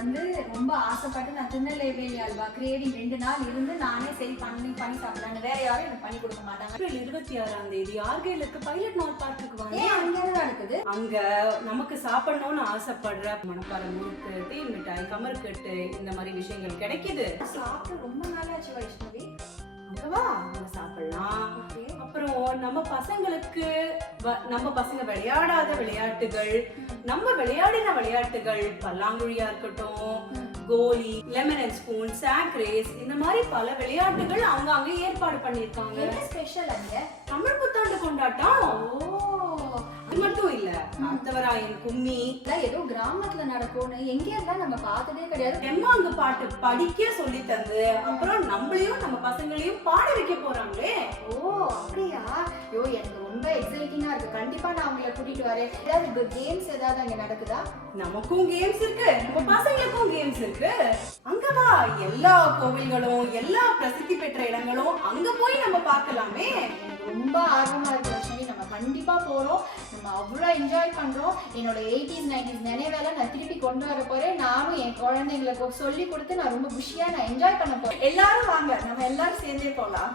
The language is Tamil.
வந்து ரொம்ப ஆசைப்பட்டு நான் திருநெல்வேலி அல்வா கிரேவிங் 2 நாள் இருந்து நானே சரி பண்ணி சாப்பிடலான்னு. வேற யாரும் எனக்கு பண்ணி கொடுக்க மாட்டாங்க. ஏப்ரல் 26ஆம் தேதி ஆர்கேல இருக்க பைலட் மால் பார்க்குக்கு வாங்க. அங்க என்ன நடக்குது? அங்க நமக்கு சாப்பிடணும்னு ஆசைப்படுற மணப்பாறை முறுக்கு, தேன் மிட்டாய், கமர்கட்டு இந்த மாதிரி விஷயங்கள் கிடைக்குது. சாப்பிட்டு ரொம்ப நாளாச்சு வைஷ்ணவி. அங்கவா நம்ம சாப்பிடலாம். அப்புறம் நம்ம பசங்களுக்கு நம்ம பசங்க விளையாடாத விளையாட்டுகள், நம்ம விளையாடின விளையாட்டுகள், பல்லாங்குழியா இருக்கட்டும், கோலி, lemon and spoon, sack race, இந்த மாதிரி பல விளையாட்டுகள் அவங்க அங்க ஏற்பாடு பண்ணிருக்காங்க. என்ன ஸ்பெஷல் அங்க? தமிழ் புத்தாண்டு கொண்டாட்டம். அது மட்டும் இல்ல, அந்தவராயன் கும்மி ஏதோ கிராமத்துல நடக்கும்னு எங்கேயெல்லாம் நம்ம பார்த்ததே கிடையாது. தெம்மாங்கு பாட்டு படிக்க சொல்லி தந்து அப்புறம் நம்மளையும் நம்ம பசங்களையும் பாட வைக்க போறாங்களே. ஓ அப்படியா? ஐயோ எனக்கு ரொம்ப எக்ஸைட்டிங்கா இருக்கு. கண்டிப்பா நான் அவங்களை கூட்டிட்டு வரேன். ஏதாவது கேம்ஸ் ஏதாவது அங்க நடக்குதா? நமக்கும் கேம்ஸ் இருக்கு, நம்ம பசங்களுக்கும் கேம்ஸ் இருக்கு. அங்கவா எல்லா கோவில்களும் எல்லா பிரசித்தி பெற்ற இடங்களும் அங்க போய் நம்ம பார்க்கலாமே. ரொம்ப ஆர்வமா இருக்கு லட்சுமி. நம்ம கண்டிப்பா போறோம். நம்ம அவ்வளவு என்ஜாய் பண்றோம். என்னோட 80s 90s நினைவெல்லாம் நான் திருப்பி கொண்டு வர போறேன். நானும் என் குழந்தைங்களுக்கு சொல்லி கொடுத்து நான் ரொம்ப குஷியா நான் என்ஜாய் பண்ண போறேன். எல்லாரும் வாங்க, நம்ம எல்லாரும் சேர்ந்தே போலாம்.